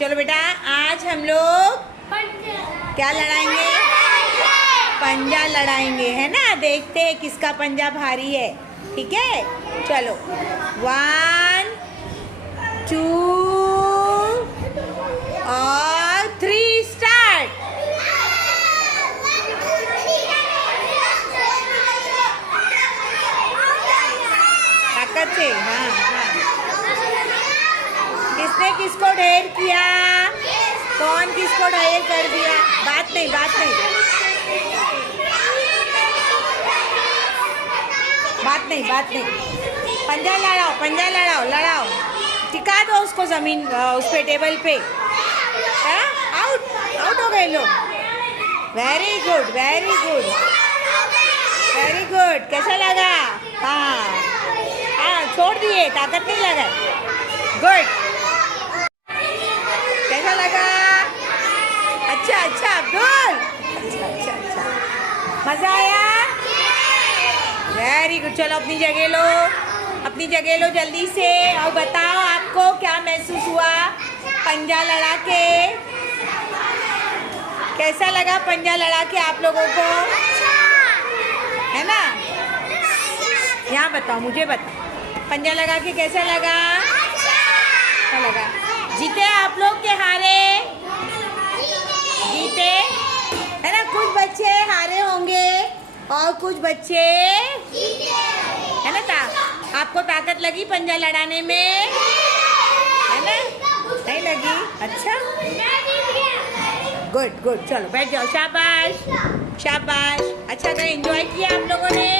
चलो बेटा, आज हम लोग क्या लड़ाएंगे? पंजा लड़ाएंगे, है ना। देखते हैं किसका पंजा भारी है। ठीक है, चलो 1 2 और 3 स्टार्ट। ताकत से, हाँ हाँ। किसने किसको ढेर किया? कौन किसको ढेर कर दिया? बात नहीं, बात नहीं, बात नहीं, बात नहीं। पंजा लड़ाओ, पंजा लड़ाओ, लड़ाओ। टिका दो उसको जमीन, उस पे, टेबल पे। आउट, आउट हो गए लोग। Very good, very good, very good. कैसा लगा? हाँ हाँ, छोड़ दिए, ताकत नहीं लगा। गुड। कैसा लगा? अच्छा अच्छा अब्दुल, अच्छा अच्छा अच्छा, मजा आया? Very good. चलो अपनी जगह लो, अपनी जगह लो जल्दी से। और बताओ आपको क्या महसूस हुआ पंजा लड़ा के? कैसा लगा पंजा लड़ा के आप लोगों को? है ना? यहाँ बताओ, मुझे बताओ, पंजा लगा के कैसा लगा? क्या लगा? जीते आप लोग के हारे? जीते, है ना। कुछ बच्चे हारे होंगे और कुछ बच्चे, है ना। आपको ताकत लगी पंजा लड़ाने में? है ना? नहीं लगी? अच्छा, गुड गुड। चलो बैठ जाओ। शाबाश शाबाश। अच्छा, तो एंजॉय किया आप लोगों ने?